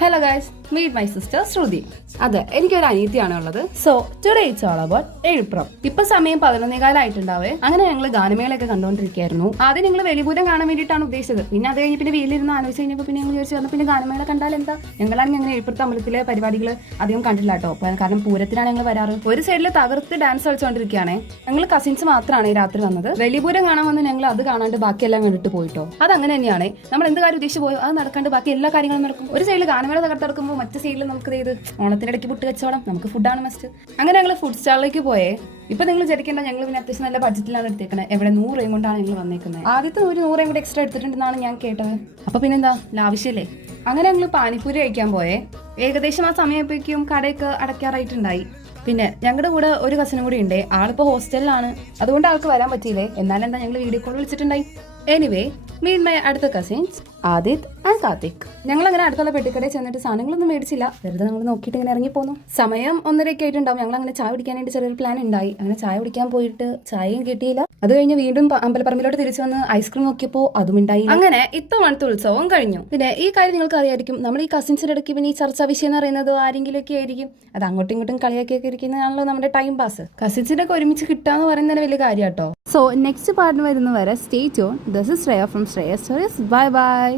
Hello guys, meet my sister Shruthi. അതെ, എനിക്കൊരു അനിയത്തിയാണ് ഉള്ളത്. So today it's all about എഴുപ്രം. ഇപ്പൊ സമയം 11:15 അങ്ങനെ ഞങ്ങൾ ഗാനമേളയൊക്കെ കണ്ടുകൊണ്ടിരിക്കുകയായിരുന്നു. ആദ്യം ഞങ്ങൾ വെളിപൂരം കാണാൻ വേണ്ടിയിട്ടാണ് ഉദ്ദേശിച്ചത്. പിന്നെ അത് കഴിഞ്ഞ് പിന്നെ വീട്ടിലിരുന്ന് ആലോചിച്ച് കഴിഞ്ഞപ്പോൾ പിന്നെ ഞങ്ങൾ ചോദിച്ചു വന്നു, പിന്നെ ഗാനമേള കണ്ടാൽ എന്താ. ഞങ്ങളാണെങ്കിൽ അങ്ങനെ എഴുപ്പുറത്ത് അമ്പലത്തിലെ പരിപാടികൾ അധികം കണ്ടില്ല കേട്ടോ. കാരണം പൂരത്തിനാണ് ഞങ്ങൾ വരാറ്. ഒരു സൈഡിൽ തകർത്ത് ഡാൻസ് കളിച്ചുകൊണ്ടിരിക്കുകയാണ്. ഞങ്ങൾ കസിൻസ് മാത്രമാണ് ഈ രാത്രി വന്നത്. വെളിപൂരം കാണാൻ വന്ന് ഞങ്ങൾ അത് കാണാണ്ട് ബാക്കിയെല്ലാം കണ്ടിട്ട് പോയിട്ടോ. അത് അങ്ങനെ തന്നെയാണ്. നമ്മൾ എന്ത് കാര്യം ഉദ്ദേശിച്ച് പോയോ അത് നടക്കാണ്ട് ബാക്കി എല്ലാ കാര്യങ്ങളും നടക്കും. ഒരു സൈഡിൽ ഗാനമേള തകർത്തെടുക്കുമ്പോൾ മറ്റു സൈഡിൽ നമുക്ക് ഇത് ഓണത്തിനിടയ്ക്ക് പുട്ട് കച്ചവടം, നമുക്ക് ഫുഡാണ് മസ്റ്റ്. അങ്ങനെ ഞങ്ങൾ ഫുഡ് സ്റ്റാളിലേക്ക് പോയേ. ഇപ്പൊ നിങ്ങൾ വിചാരിക്കേണ്ട, ഞങ്ങൾ പിന്നെ അത്യാവശ്യം നല്ല ബഡ്ജറ്റിലാണ് എടുത്തേക്കുന്നത്. എവിടെ 100 രൂപ കൊണ്ടാണ് ഞങ്ങൾ വന്നേക്കുന്നത്. ആദ്യത്തെ 100 രൂപ കൂടെ എക്സ്ട്രാ എടുത്തിട്ടുണ്ടെന്നാണ് ഞാൻ കേട്ടത്. അപ്പൊ പിന്നെന്താ, ലാവശ്യല്ലേ. അങ്ങനെ ഞങ്ങൾ പാനിപ്പൂരി കഴിക്കാൻ പോയേ. ഏകദേശം ആ സമയപ്പോഴേക്കും കടയൊക്കെ അടയ്ക്കാറായിട്ടുണ്ടായി. പിന്നെ ഞങ്ങളുടെ കൂടെ ഒരു കസിനും കൂടി ഉണ്ട്. ആളിപ്പോ ഹോസ്റ്റലിലാണ്, അതുകൊണ്ട് ആൾക്ക് വരാൻ പറ്റിയില്ലേ. എന്നാലെന്താ, ഞങ്ങൾ വീഡിയോ കോൾ വിളിച്ചിട്ടുണ്ടായി. എനിവേ, മീറ്റ് മൈ അടുത്ത കസിൻസ് ആദിത് ആൻഡ് കാർത്തിക്. ഞങ്ങൾ അങ്ങനെ അടുത്തുള്ള പെട്ടിക്കടയിൽ ചെന്നിട്ട് സാധനങ്ങളൊന്നും മേടിച്ചില്ല. വെറുതെ നമ്മൾ നോക്കിയിട്ട് ഇങ്ങനെ ഇറങ്ങി പോന്നു. സമയം 1:30 ആയിട്ടുണ്ടാവും. ഞങ്ങൾ അങ്ങനെ ചായ കുടിക്കാനായിട്ട് ചെറിയൊരു പ്ലാൻ ഉണ്ടായി. അങ്ങനെ ചായ കുടിക്കാൻ പോയിട്ട് ചായയും കിട്ടിയില്ല. അത് കഴിഞ്ഞ് വീണ്ടും അമ്പലപ്പറമ്പിലോട്ട് തിരിച്ചു വന്ന് ഐസ്ക്രീം നോക്കിയപ്പോൾ അതും ഉണ്ടായി. അങ്ങനെ ഇത്തവണത്തെ ഉത്സവം കഴിഞ്ഞു. പിന്നെ ഈ കാര്യം നിങ്ങൾക്ക് അറിയായിരിക്കും, നമ്മൾ ഈ കസിൻസിന്റെ ഇടയ്ക്ക് പിന്നെ ഈ ചർച്ചാ വിഷയം എന്ന് പറയുന്നത് ആരെങ്കിലും ഒക്കെ ആയിരിക്കും. അത് അങ്ങോട്ടും ഇങ്ങോട്ടും കളിയാക്കിയൊക്കെ ഇരിക്കുന്നതാണല്ലോ നമ്മുടെ ടൈം പാസ്. കസിൻസിന്റെ ഒക്കെ ഒരുമിച്ച് കിട്ടാന്ന് പറയുന്നത് വലിയ കാര്യം കേട്ടോ. സോ നെക്സ്റ്റ് പാർട്ട് വരുന്നവരെ stay tune. This is Shreya from Shreya stories. Bye bye.